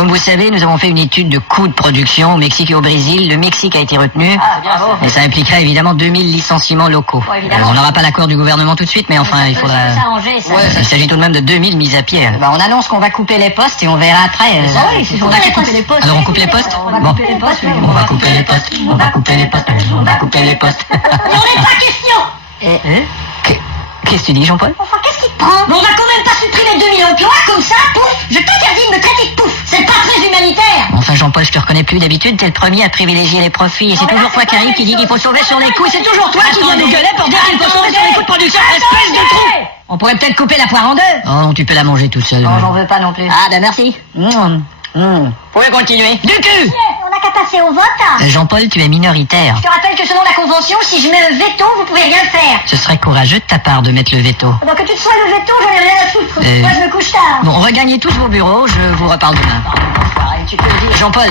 Comme vous savez, nous avons fait une étude de coûts de production au Mexique et au Brésil. Le Mexique a été retenu. Et ça impliquerait évidemment 2000 licenciements locaux. On n'aura pas l'accord du gouvernement tout de suite, mais enfin, il faudra... Il s'agit tout de même de 2000 mises à pied. On annonce qu'on va couper les postes et on verra après. On va couper les postes. Alors on coupe les postes. On va couper les postes. On va couper les postes. On va couper les postes. On va couper les postes. Il n'en est pas question. Qu'est-ce que tu dis, Jean-Paul? Enfin, qu'est-ce qui te prend? Mais on va quand même pas supprimer 2000 emplois comme ça, pouf. Je t'interdis de me traiter de pouf. C'est pas très humanitaire. Enfin, Jean-Paul, je te reconnais plus. D'habitude, t'es le premier à privilégier les profits. Et c'est toujours toi qui arrive qui dit qu'il faut sauver sur les coûts. Et c'est toujours toi qui viens nous gueuler pour dire qu'il faut sauver sur les coûts de production. Espèce de trou! On pourrait peut-être couper la poire en deux. Oh non, tu peux la manger toute seule. Non, j'en veux pas non plus. Ah, ben merci. Vous pouvez continuer. Du cul! On n'a qu'à passer au vote. Jean-Paul, tu es minoritaire. Je te rappelle que selon la convention, si je mets le veto, vous pouvez rien faire. Ce serait courageux de ta part de mettre le veto. Donc que tu te sois le veto, j'en ai rien à foutre. Moi, je me couche tard. Bon, regagnez tous vos bureaux, je vous reparle demain. Tu peux le dire. Jean-Paul,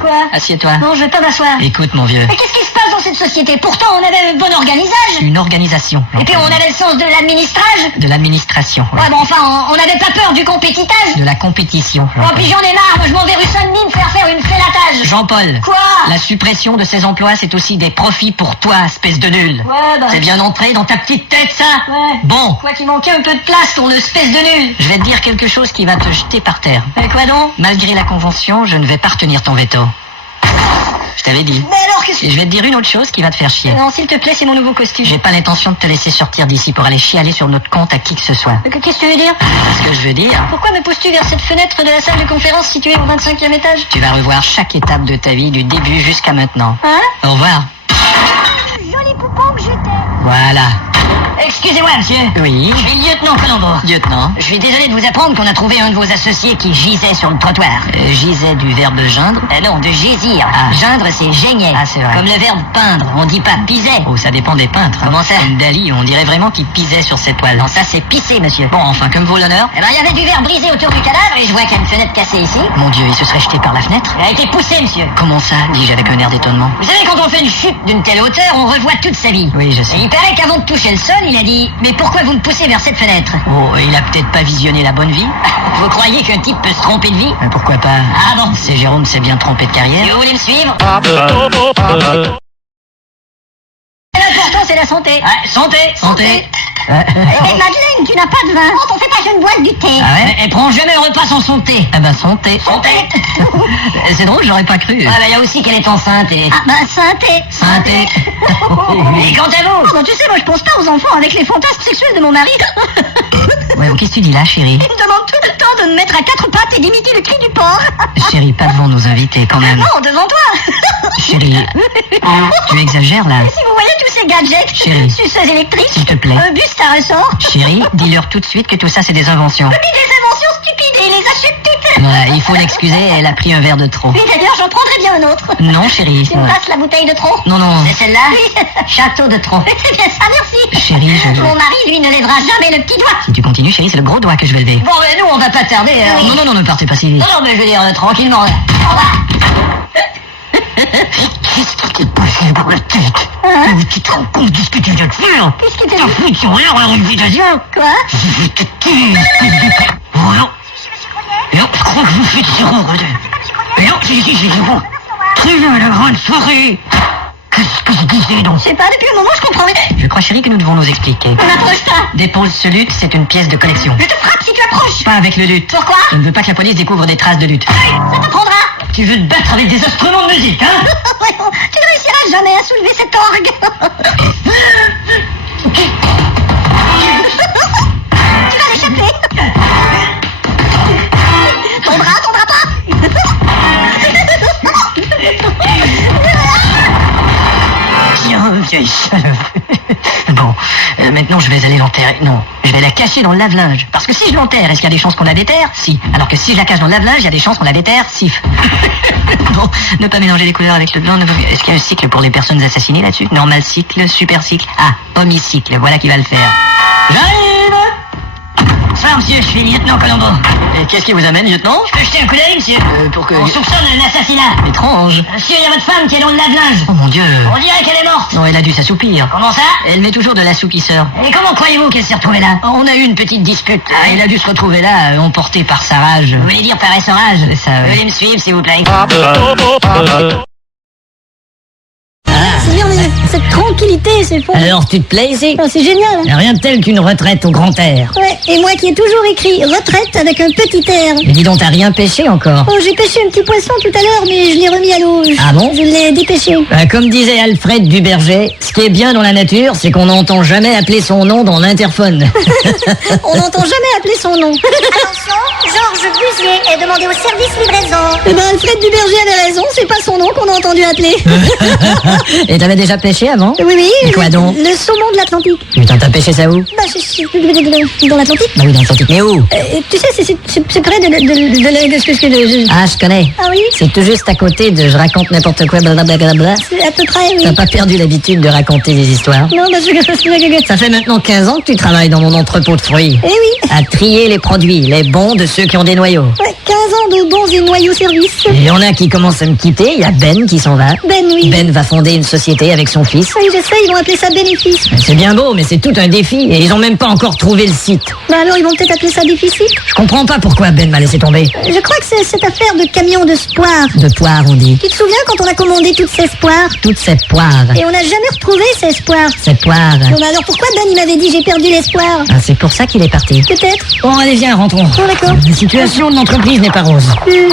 Quoi? assieds-toi. Non, je vais pas m'asseoir. Écoute, mon vieux. Mais qu'est-ce qui se passe dans cette société? Pourtant, on avait un bon organisage. Une organisation. Et puis, on avait le sens de l'administrage. De l'administration. Ouais, bon, enfin, on n'avait pas peur du compétitage. De la compétition. Bon, puis j'en ai marre. Moi, je m'en vais rue Sainte-Mine faire une félatage. Jean-Paul. Quoi? La suppression de ces emplois, c'est aussi des profits pour toi, espèce de nul. Ouais, bah... C'est bien entré dans ta petite tête, ça? Ouais. Bon. Quoi qu'il manquait un peu de place, ton espèce de nul. Je vais te dire quelque chose qui va te jeter par terre. Mais quoi donc? Malgré la convention, je ne vais pas retenir ton veto. Je t'avais dit. Mais alors, qu'est-ce que... Et je vais te dire une autre chose qui va te faire chier. Non, s'il te plaît, c'est mon nouveau costume. J'ai pas l'intention de te laisser sortir d'ici pour aller chialer sur notre compte à qui que ce soit. Qu'est-ce que tu veux dire? Ce que je veux dire, Pourquoi me poses-tu vers cette fenêtre de la salle de conférence située au 25e étage? tu vas revoir chaque étape de ta vie du début jusqu'à maintenant. Hein? Au revoir. Joli poupon que j'étais. Voilà. Excusez-moi, monsieur. Oui. Je suis le lieutenant Colombo. Lieutenant. Je suis désolé de vous apprendre qu'on a trouvé un de vos associés qui gisait sur le trottoir. Gisait du verbe geindre. Non, de gésir. Ah. Geindre, c'est geignait. Ah, c'est vrai. Comme le verbe peindre, on dit pas pisait. Oh, ça dépend des peintres. Comment ça? Comme Dali, on dirait vraiment qu'il pisait sur ses toiles. Non, ça c'est pisser, monsieur. Bon, enfin, comme vaut l'honneur. Eh ben, il y avait du verre brisé autour du cadavre et je vois qu'il y a une fenêtre cassée ici. Mon Dieu, il se serait jeté par la fenêtre. Elle a été poussée, monsieur. Comment ça? Dis-je avec un air d'étonnement. Vous savez, quand on fait une chute d'une telle hauteur, on revoit toute sa vie. Oui, je Et sais. il paraît qu'avant de toucher le sol, il a dit « Mais pourquoi vous me poussez vers cette fenêtre ?» Oh, il a peut-être pas visionné la bonne vie. Vous croyez qu'un type peut se tromper de vie? Pourquoi pas? Ah bon? C'est Jérôme s'est bien trompé de carrière. Et vous voulez me suivre? L'important, c'est la santé. Ouais, santé. Santé. Madeleine, tu n'as pas de vin. Oh, on fait pas qu'une boîte du thé. Ah ouais? Elle prend jamais un repas sans son thé. Ah ben, santé. Santé. C'est drôle, j'aurais pas cru. Ah, il y a aussi qu'elle est enceinte et... Ah, santé. Santé. Et quant à vous? Tu sais, moi, je pense pas aux enfants avec les fantasmes sexuels de mon mari. Ouais, bon, qu'est-ce que tu dis là, chérie? Il me demande tout le temps de me mettre à quatre pattes et d'imiter le cri du porc. Chérie, pas devant nos invités, quand même. Non, devant toi. Chérie, tu exagères, là. Si vous voyez tous ces gadgets, Chérie. suceuses électriques, S'il te plaît. un buste à ressort, Chérie, dis-leur tout de suite que tout ça, c'est des inventions. puis des inventions stupides et ils les achètent toutes. Ouais, il faut l'excuser, elle a pris un verre de trop. Oui, d'ailleurs, j'en prendrais bien un autre. Non, chérie. Tu me passes la bouteille de trop? Non, non. C'est celle-là? Oui. Château de trop. C'est bien ça, merci. Chérie, Mon mari, lui, ne lèvera jamais le petit doigt. Si tu continues, chérie, c'est le gros doigt que je vais lever. Bon, mais nous, on va pas tarder. Hein. Non, non, non, ne partez pas si vite. Non, mais je veux dire, tranquillement. Là. Au revoir. Qu'est-ce qui t'est passé par la tête? Tu te rends compte de ce que tu viens de faire? Qu'est-ce qui t'est T'as foutu sur l'air à l'invitation? Quoi? Je vais te tuer. Voilà. Et non, je crois que vous faites zéro, Redé. Et non, c'est bon. Très bien, la grande soirée. Qu'est-ce que je disais donc? Je sais pas, depuis un moment, je comprends rien. Je crois, chérie, que nous devons nous expliquer. On n'approche pas. Dépose ce luth, c'est une pièce de collection. Je te frappe si tu approches. Pas avec le luth. Pourquoi? Je ne veux pas que la police découvre des traces de luth. Ça t'apprendra. Tu veux te battre avec des instruments de musique, hein? Voyons, tu ne réussiras jamais à soulever cet orgue. Tu vas l'échapper. Ton bras pas. Tiens, vieille salope. Bon, maintenant je vais aller l'enterrer. Non, je vais la cacher dans le lave-linge. Parce que si je l'enterre, est-ce qu'il y a des chances qu'on la déterre? Si. Alors que si je la cache dans le lave-linge, il y a des chances qu'on la déterre? Si. Bon, ne pas mélanger les couleurs avec le blanc. Est-ce qu'il y a un cycle pour les personnes assassinées là-dessus? Normal cycle, super cycle. Ah, homicycle, voilà qui va le faire. J'arrive! Bonsoir, monsieur, je suis lieutenant Colombo. Et qu'est-ce qui vous amène, lieutenant? Je peux jeter un coup d'œil, monsieur? Pour que... On soupçonne un assassinat. Étrange. Monsieur, il y a votre femme qui est dans le lave-linge. Oh mon Dieu. On dirait qu'elle est morte. Non, elle a dû s'assoupir. Comment ça? Elle met toujours de l'assoupisseur. Et comment croyez-vous qu'elle s'est retrouvée là? On a eu une petite dispute. Elle a dû se retrouver là, emportée par sa rage. Vous voulez dire par essorage? C'est ça, oui. Veuillez me suivre, s'il vous plaît. C'est bien, mais cette tranquillité, c'est pour... Alors tu te plais ici? Ah, c'est génial. Y a rien de tel qu'une retraite au grand air. Ouais, et moi qui ai toujours écrit retraite avec un petit air. Mais dis donc, t'as rien pêché encore? Oh, j'ai pêché un petit poisson tout à l'heure, mais je l'ai remis à l'eau. Ah bon? Je l'ai dépêché. Comme disait Alfred Duberger, ce qui est bien dans la nature, c'est qu'on n'entend jamais appeler son nom dans l'interphone. On n'entend jamais appeler son nom. Attention, Georges Busier est demandé au service livraison. Eh ben, Alfred Duberger avait raison, c'est pas son nom qu'on a entendu appeler. Et t'avais déjà pêché avant? Oui, oui. Et quoi donc? Le saumon de l'Atlantique. Putain, t'as pêché ça où? Bah, dans l'Atlantique. Bah oui, dans l'Atlantique. Mais où? Tu sais, c'est près de Ah, je connais. Ah oui? C'est tout juste à côté de je raconte n'importe quoi, blablabla. C'est à peu près, oui. T'as pas perdu l'habitude de raconter des histoires? Non, bah, Ça fait maintenant 15 ans que tu travailles dans mon entrepôt de fruits. Eh oui. À trier les produits, les bons de ceux qui ont des noyaux. Ouais, 15 ans de bons et noyaux services. Et il y en a qui commencent à me quitter, il y a Ben qui s'en va. Ben, oui. Ben va fonder une société avec son fils. Oui, je sais, ils vont appeler ça bénéfice. C'est bien beau, mais c'est tout un défi et ils ont même pas encore trouvé le site. Bah alors, ils vont peut-être appeler ça déficit. Je comprends pas pourquoi Ben m'a laissé tomber. Je crois que c'est cette affaire de camion de poires. De poires, on dit. Tu te souviens quand on a commandé toutes ces poires? Toute cette poire. Et on n'a jamais retrouvé ces poires. Cette poire. Bon, bah alors pourquoi Ben, il m'avait dit j'ai perdu l'espoir? Ah, c'est pour ça qu'il est parti. Peut-être. Bon, allez, viens, rentrons. Bon, d'accord. La situation de l'entreprise n'est pas rose.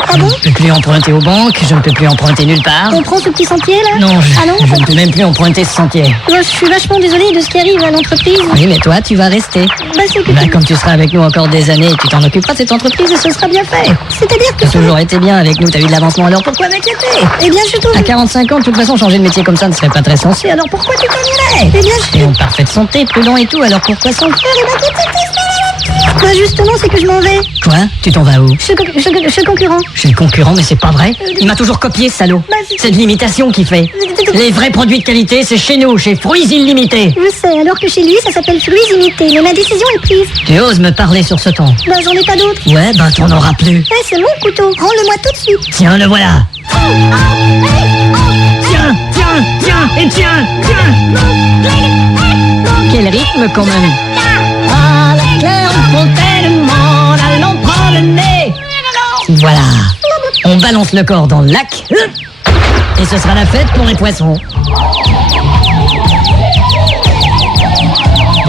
Ah bon? Je ne peux plus emprunter aux banques, je ne peux plus emprunter nulle part. On prend ce petit sentier, là? Non, Ah non? je ne peux même plus emprunter ce sentier. Moi, je suis vachement désolée de ce qui arrive à l'entreprise. Oui, mais toi, tu vas rester. Bah, c'est que... Bah, comme tu seras avec nous encore des années, tu t'en occuperas de cette entreprise et ce sera bien fait. C'est-à-dire que... T'as toujours été bien avec nous, t'as eu de l'avancement, alors pourquoi m'inquiéter? Eh bien, je trouve... À 45 ans, de toute façon, changer de métier comme ça ne serait pas très sensé, alors pourquoi tu t'en irais? Eh bien, je... Et en parfaite santé, prudent et tout, alors pourquoi s'en faire? Bah, justement, c'est que je m'en vais. Quoi? Tu t'en vas où? Chez concurrent. Chez le concurrent, mais c'est pas vrai. Il m'a toujours copié, ce salaud. Bah, C'est de l'imitation qu'il fait. Les vrais produits de qualité, c'est chez nous, chez Fruits Illimités. Je sais, alors que chez lui, ça s'appelle fruits imités. Mais ma décision est prise. Tu oses me parler sur ce ton? Bah, j'en ai pas d'autre. Ouais, ben t'en auras plus. Eh, c'est mon couteau. Rends-le-moi tout de suite. Tiens, le voilà. Tiens, tiens, tiens, et tiens, tiens. Quel rythme quand même. À la claire fontaine, m'en allons promener. Voilà. On balance le corps dans le lac. Et ce sera la fête pour les poissons.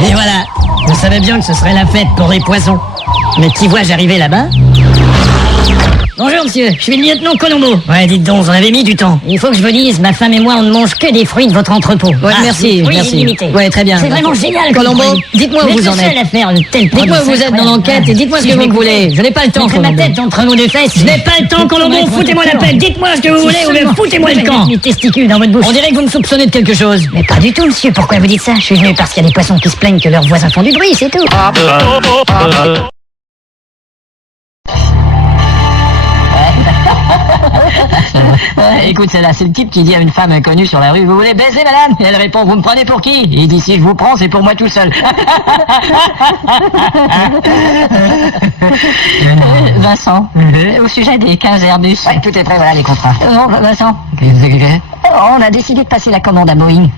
Et voilà. Je savais bien que ce serait la fête pour les poissons. Mais qui vois-je arriver là-bas? Bonjour monsieur, je suis le lieutenant Colombo. Ouais, dites donc, vous en avez mis du temps. Il faut que je vous dise, ma femme et moi, on ne mange que des fruits de votre entrepôt. Ouais, merci, merci. Ouais, très bien. C'est vraiment génial. Colombo, dites-moi où vous en êtes. à faire de tels produits. Dites-moi où vous êtes dans l'enquête et dites-moi ce que vous voulez. Je n'ai pas le temps, Mettrai ma Colombo. tête entre vos deux fesses. Je n'ai pas le temps, Colombo, foutez-moi la paix. Dites-moi ce que vous voulez ou bien foutez-moi le camp. Les testicules dans votre bouche. On dirait que vous me soupçonnez de quelque chose. Mais pas du tout, monsieur. Pourquoi vous dites ça? Je suis venu parce qu'il y a des poissons qui se plaignent que leurs voisins font du bruit, c'est tout. Écoute, c'est là, c'est le type qui dit à une femme inconnue sur la rue, vous voulez baiser, madame? Et elle répond, vous me prenez pour qui? Il dit, si je vous prends, c'est pour moi tout seul. Vincent, au sujet des 15 Airbus. Ouais, tout est prêt, voilà les contrats. Non, Vincent. On a décidé de passer la commande à Boeing.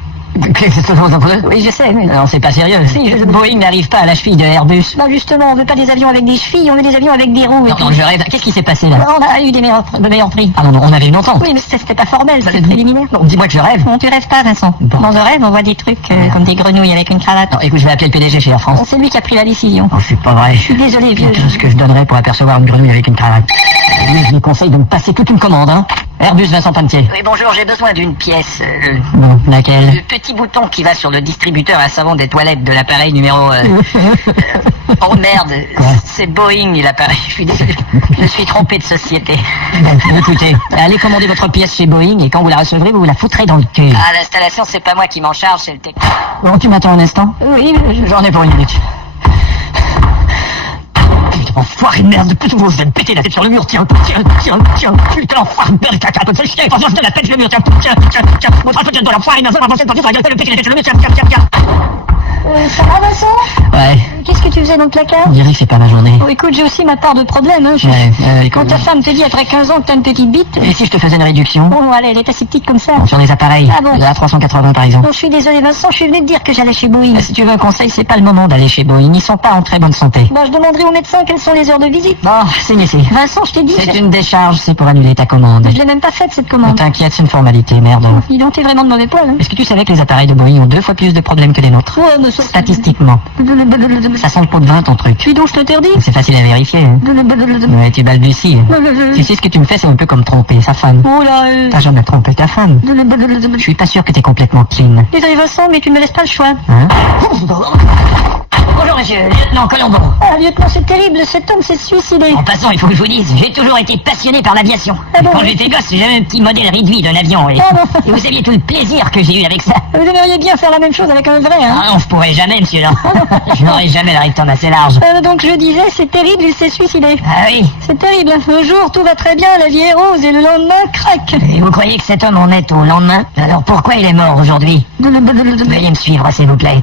Oui, je sais, mais non, c'est pas sérieux. Si, Boeing n'arrive pas à la cheville de Airbus. Bah justement, on veut pas des avions avec des chevilles, on veut des avions avec des roues. Non, je rêve. Qu'est-ce qui s'est passé là? On a eu de meilleurs prix. Ah non, on avait une entente. Oui, mais c'était pas formel, c'était préliminaire. Non, dis-moi que je rêve. Non, tu rêves pas, Vincent. Bon. Dans un rêve, on voit des trucs comme des grenouilles avec une cravate. Non, écoute, je vais appeler le PDG chez Air France. C'est lui qui a pris la décision. Oh, c'est pas vrai. Je suis désolé, vieux. Tout ce que je donnerais pour apercevoir une grenouille avec une cravate. Lui, je lui conseille de me passer toute une commande, hein. Airbus Vincent Pantier. Oui, bonjour, j'ai besoin d'une pièce. Non, laquelle? Le petit bouton qui va sur le distributeur à savon des toilettes de l'appareil numéro... Oh merde, c'est Boeing l'appareil, je suis désolé. Je me suis trompé de société. Bon, écoutez, allez commander votre pièce chez Boeing et quand vous la recevrez, vous la foutrez dans le cul. Ah, l'installation, c'est pas moi qui m'en charge, c'est le technique. Bon, tu m'attends un instant? Oui, j'en ai pour une minute. Putain, enfoiré de merde, putain, vous allez me péter la tête sur le mur, tiens, putain, enfoiré de merde, caca, c'est chier, franchement, je te la pète sur le mur, tiens, votre entretien de l'enfoiré, mais ça va avancer, sur la gueule, péter la tête sur le mur, tiens. Ça va, Vincent? Ouais, Qu'est-ce que tu faisais dans le placard? on dirait que c'est pas ma journée. Oh, écoute, j'ai aussi ma part de problème, hein. Ouais, Quand ta femme te dit après 15 ans que t'as une petite bite... Et si je te faisais une réduction Bon, allez, elle est assez petite comme ça. sur les appareils, Ah bon? de A380 par exemple? Bon, je suis désolé, Vincent, je suis venu te dire que j'allais chez Boeing. Si tu veux un conseil, c'est pas le moment d'aller chez Boeing, ils sont pas en très bonne santé. Bah, je demanderai au médecin quelles sont les heures de visite. Bon, c'est laissé. Vincent, je t'ai dit... C'est une décharge, c'est pour annuler ta commande. Je l'ai même pas faite, cette Ne commande. t'inquiète, c'est une formalité, merde. Dis donc, t'es vraiment de mauvais poil, hein. Est-ce que tu savais que les appareils de Boeing ont 2 fois plus de problèmes que les nôtres? Ouais, mais ça... Statistiquement. Ça sent le pot de vin, ton truc. Puis donc, je t'interdis. C'est facile à vérifier, hein. Ouais, tu balbuties. Tu sais ce que tu me fais, c'est un peu comme tromper sa femme. Oh là, T'as jamais trompé ta femme. Je suis pas sûr que t'es complètement clean. Désolé, Vincent, mais tu ne me laisses pas le choix. Hein? Bonjour monsieur, lieutenant Colombo. Ah, lieutenant, c'est terrible, cet homme s'est suicidé. En passant, il faut que je vous dise, j'ai toujours été passionné par l'aviation. Ah bon? Quand j'étais gosse, j'avais un petit modèle réduit d'un avion et, Ah bon? et vous saviez tout le plaisir que j'ai eu avec ça. Vous aimeriez bien faire la même chose avec un vrai, hein. Ah non, je pourrais jamais, monsieur, non. Je n'aurais jamais le rectum assez large. Donc je disais, c'est terrible, il s'est suicidé. Ah oui. C'est terrible. Un jour, tout va très bien, la vie est rose, et le lendemain, crac. Et vous croyez que cet homme en est au lendemain? Alors pourquoi il est mort aujourd'hui? Veuillez me suivre, s'il vous plaît.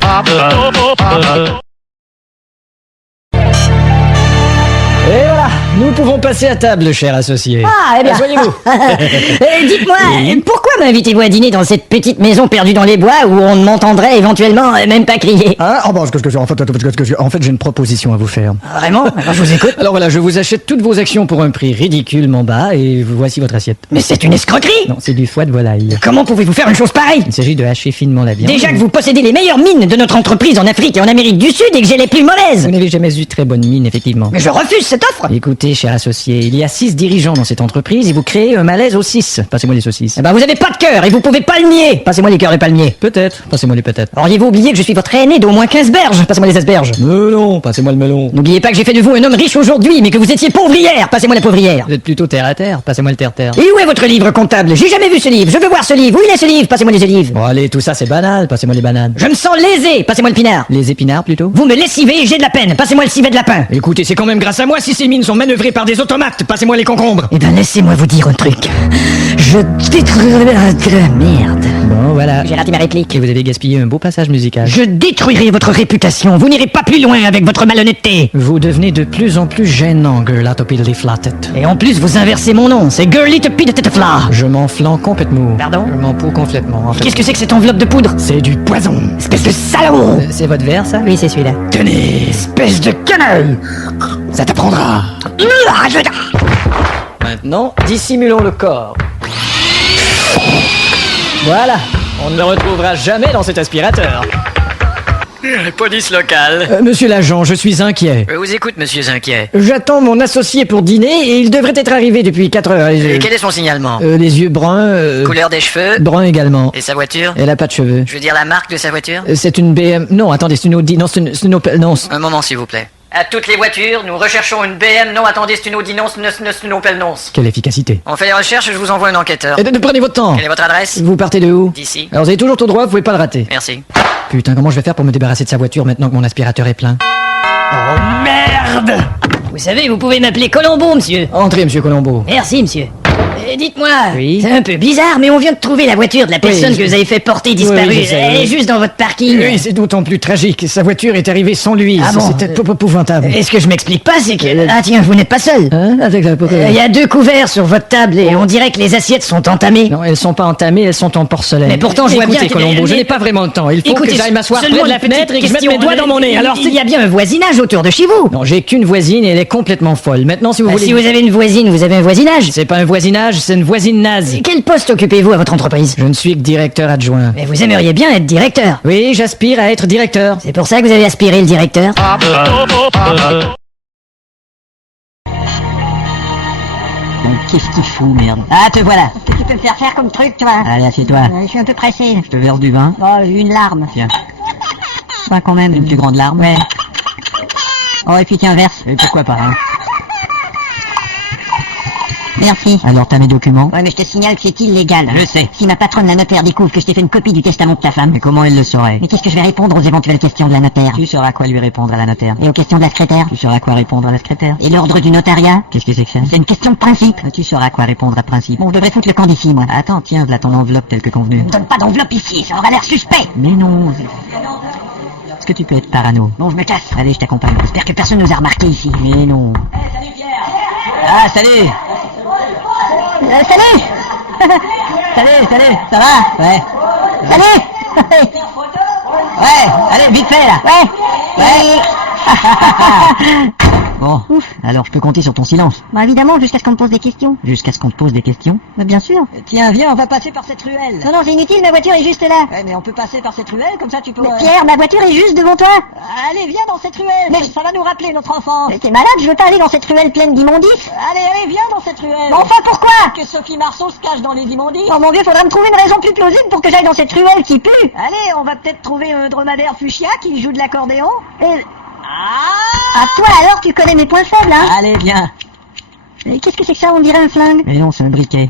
Et voilà, nous pouvons passer à table, cher associé. Ah, eh bien. Asseyez-vous. Dites-moi, pourquoi m'invitez-vous à dîner dans cette petite maison perdue dans les bois où on ne m'entendrait éventuellement même pas crier? Hein? Oh, bon, en fait, j'ai une proposition à vous faire. Vraiment? Alors, je vous écoute. Alors voilà, je vous achète toutes vos actions pour un prix ridiculement bas et voici votre assiette. Mais c'est une escroquerie! Non, c'est du foie de volaille. Comment pouvez-vous faire une chose pareille? Il s'agit de hacher finement la viande. Déjà que vous possédez les meilleures mines de notre entreprise en Afrique et en Amérique du Sud et que j'ai les plus mauvaises! Vous n'avez jamais eu très bonne mine, effectivement. Mais je refuse cette offre! Écoutez, cher associé, il y a 6 dirigeants dans cette entreprise et vous créez un malaise aux 6. Passez-moi les saucisses. Eh ben, vous avez pas de cœur et vous pouvez pas le nier! Passez-moi les cœurs et palmiers. Peut-être. Passez-moi les patates. Auriez-vous oublié que je suis votre aîné d'au moins 15 berges? Passez-moi les asperges. Melon. Passez-moi le melon. N'oubliez pas que j'ai fait de vous un homme riche aujourd'hui, mais que vous étiez pauvre hier. Passez-moi la pauvrière. Vous êtes plutôt terre à terre. Passez-moi le terre-terre. Et où est votre livre comptable? J'ai jamais vu ce livre. Je veux voir ce livre. Où il est ce livre? Passez-moi les olives. Bon, allez, tout ça c'est banal. Passez-moi les bananes. Je me sens lésé. Passez-moi le pinard. Les épinards, plutôt. Vous me lessivez et j'ai de la peine. Passez-moi le civet de lapin. Écoutez, c'est quand même grâce à moi si ces mines sont manœuvrées par des automates. Passez-moi les concombres. Eh ben, laissez-moi vous dire un truc. Je détruirai... Merde. Bon, voilà. J'ai raté ma réplique. Et vous avez gaspillé un beau passage musical. Je détruirai votre réputation. Vous n'irez pas plus loin avec votre malhonnêteté. Vous devenez de plus en plus gênant, Girlatopidly Flatted. Et en plus, vous inversez mon nom. C'est Girly Tepi de Tetefla. Je m'en flanc complètement. Pardon? Je m'en pou complètement, en fait. Qu'est-ce que c'est que cette enveloppe de poudre? C'est du poison. Espèce de salaud! C'est votre verre, ça? Oui, c'est celui-là. Tenez, Espèce de canaille! ça t'apprendra. Maintenant, dissimulons le corps. Voilà, on ne le retrouvera jamais dans cet aspirateur. Police locale. Monsieur l'agent, je suis inquiet. Je vous écoute, monsieur Inquiet. J'attends mon associé pour dîner et il devrait être arrivé depuis 4 heures. Quel est son signalement? Les yeux bruns. Couleur des cheveux? Brun également. Et sa voiture? Elle a pas de cheveux. Je veux dire la marque de sa voiture? C'est une BM. Non, attendez, c'est une Audi. Non, c'est une Opel. Non. Un moment, s'il vous plaît. À toutes les voitures, nous recherchons une BM. Non, attendez, c'est une Audi. Non, c'est une Opel. Non. Quelle efficacité. On fait les recherches, je vous envoie un enquêteur. Prenez votre temps. Quelle est votre adresse? Vous partez de où? D'ici. Alors vous avez toujours tout droit, vous pouvez pas le rater. Merci. Putain, comment je vais faire pour me débarrasser de sa voiture maintenant que mon aspirateur est plein? Oh merde! Vous savez, vous pouvez m'appeler Colombo, monsieur. Entrez, monsieur Colombo. Merci, monsieur. Dites-moi, Oui. c'est un peu bizarre, mais on vient de trouver la voiture de la personne Oui, que vous avez fait porter disparue. Oui, je sais, Elle oui. est juste dans votre parking. Oui, c'est d'autant plus tragique. Sa voiture est arrivée sans lui. Ah bon? C'était épouvantable. Et ce que je m'explique pas, c'est que... Ah tiens, vous n'êtes pas seul. Hein? Avec la pourquoi? Il y a 2 couverts sur votre table et on dirait que les assiettes sont entamées. Non, elles sont pas entamées, elles sont en porcelaine. Mais pourtant, je vois bien Écoutez, qu'il y a- Colombo, je n'ai pas vraiment le temps. Il faut que j'aille m'asseoir près seulement de la une petite fenêtre et que je mette question. mes doigts dans mon nez. Alors, il y a bien un voisinage autour de chez vous. Non, j'ai qu'une voisine et elle est complètement folle. Maintenant, si vous Bah, voulez... si vous avez une voisine, vous avez un voisinage. C'est pas un voisinage, c'est une voisine naze. Quel poste occupez-vous à votre entreprise? Je ne suis que directeur adjoint. Mais vous aimeriez bien être directeur. Oui, j'aspire à être directeur. C'est pour ça que vous avez aspiré le directeur. Qu'est-ce qu'il fout, merde? Ah, te voilà. Que tu peux me faire faire comme truc, tu vois. Allez, assieds-toi. Je suis un peu pressé. Je te verse du vin. Oh, une larme. Tiens. Pas quand même. Une plus grande larme. Ouais. Oh, et puis tiens, verse. Et pourquoi pas, hein? Merci. Alors, t'as mes documents? Ouais, mais je te signale que c'est illégal. Je sais. Si ma patronne, la notaire, découvre que je t'ai fait une copie du testament de ta femme. Mais comment elle le saurait? Mais qu'est-ce que je vais répondre aux éventuelles questions de la notaire? Tu sauras quoi lui répondre à la notaire. Et aux questions de la secrétaire? Tu sauras quoi répondre à la secrétaire. Et l'ordre du notariat? Qu'est-ce que c'est que ça? C'est une question de principe. Tu sauras quoi répondre à principe. Bon, je devrais foutre le camp d'ici, moi. Attends, tiens, voilà ton enveloppe telle que convenu. Ne me donne pas d'enveloppe ici, ça aura l'air suspect. Mais non. Est-ce que tu peux être parano? Bon, je me casse. Allez, je t'accompagne. J'espère que personne nous a remarqué ici. Mais non. Ah, salut. Salut. Salut, ça va? Ouais. Salut. Ouais, allez, vite fait, là. Ouais. Bon, alors je peux compter sur ton silence. Bah évidemment, jusqu'à ce qu'on me pose des questions. Jusqu'à ce qu'on te pose des questions. Bah bien sûr. Tiens, viens, on va passer par cette ruelle. Non, c'est inutile, ma voiture est juste là. Ouais, mais on peut passer par cette ruelle, comme ça tu peux... Mais Pierre, ma voiture est juste devant toi. Allez, viens dans cette ruelle, Mais- ça va nous rappeler notre enfance. Mais t'es malade, je veux pas aller dans cette ruelle pleine d'immondices. Allez, viens dans cette ruelle. Mais enfin, pourquoi? Que Sophie Marceau se cache dans les immondices. Oh mon Dieu, faudra me trouver une raison plus plausible pour que j'aille dans cette ruelle qui pue. Allez, on va peut-être trouver un dromadaire fuchsia qui joue de l'accordéon. Et... Ah Ah, toi alors, tu connais mes points faibles, hein? Allez, viens. Mais qu'est-ce que c'est que ça? On dirait un flingue. Mais non, c'est un briquet.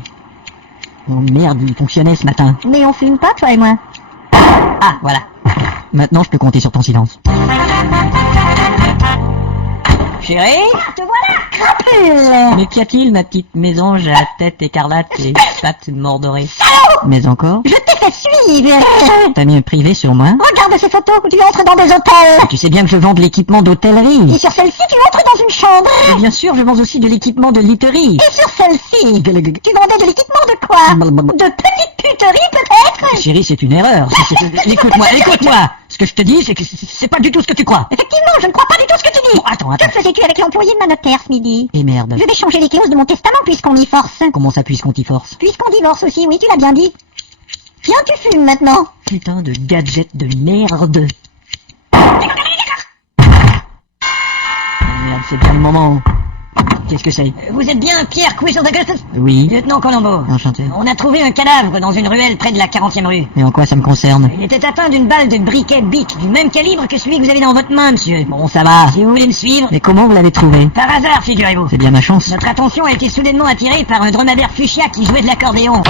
Oh merde, il fonctionnait ce matin. Mais on fume pas, toi et moi. Ah, voilà. Maintenant, je peux compter sur ton silence. Chérie? Te voilà, crapule. Mais qu'y a-t-il, ma petite mésange à tête écarlate et pattes mordorées? Mais encore? Je t'ai fait suivre. T'as mis un privé sur moi? Regarde ces photos où tu entres dans des hôtels. Tu sais bien que je vends de l'équipement Et d'hôtellerie. sur celle-ci, tu entres dans une chambre. Et bien sûr, je vends aussi de l'équipement de literie. Et sur celle-ci, tu vendais de l'équipement de quoi? De petites puteries, peut-être? Chérie, c'est une erreur. Écoute-moi. Ce que je te dis, c'est que c'est pas du tout ce que tu crois. Effectivement, je ne crois pas du tout ce que tu dis. Bon, attends. Que faisais-tu avec l'employé de ma notaire ce midi? Et merde. Je vais changer les clauses de mon testament puisqu'on m'y force. Comment ça puisse qu'on t'y force? Puisqu'on divorce aussi, oui, tu l'as bien dit. Viens, tu fumes maintenant. Putain de gadget de merde. Oh merde, c'est bien le moment. Qu'est-ce que c'est? Vous êtes bien Pierre Quisson-Augustus? Oui. Lieutenant Colombo. Enchanté. On a trouvé un cadavre dans une ruelle près de la 40e rue. Mais en quoi ça me concerne? Il était atteint d'une balle de briquet Bic, du même calibre que celui que vous avez dans votre main, monsieur. Bon, ça va. Si vous voulez me suivre... Mais comment vous l'avez trouvé? Par hasard, figurez-vous. C'est bien ma chance. Notre attention a été soudainement attirée par un dromadaire fuchsia qui jouait de l'accordéon.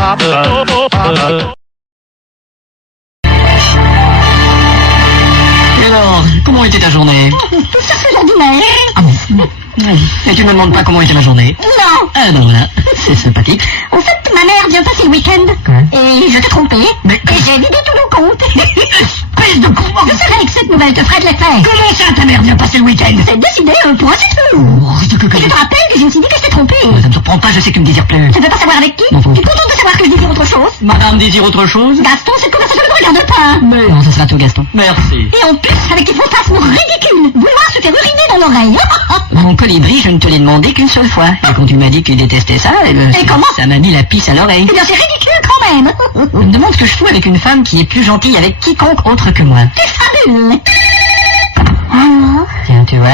Et alors, comment était ta journée? Tout ça, c'est l'ordinaire. Ah bon? Et tu me demandes pas comment était ma journée? Non. Ah ben voilà, c'est sympathique. En fait, ma mère vient passer le week-end. Ouais. Et je t'ai trompé. Mais- Et j'ai vidé tous nos comptes. Espèce de con! Je savais que cette nouvelle te ferait de l'effet. Comment ça, ta mère vient passer le week-end? C'est décidé, un point, c'est tout. Oh, c'est que... Je te rappelle que je me suis dit que je t'ai trompé. Ça me surprend pas, je sais que tu me désires plus. Tu ne veux pas savoir avec qui? Non, faut- Tu es contente de savoir que je désire autre chose? Madame désire autre chose? Gaston, cette conversation ne me regarde pas. Mais non, ça sera tout, Gaston. Merci. Et en plus, avec des fantasmes ridicules. Vouloir se faire uriner dans l'oreille. Mon colibri, je ne te l'ai demandé qu'une seule fois. Et quand tu m'as dit que tu détestais ça, Et comment? ça m'a mis la pisse à l'oreille. Eh bien, c'est ridicule quand même. Je me demande ce que je fous avec une femme qui est plus gentille avec quiconque autre que moi. Tu fabules. Alors? Tiens, tu vois,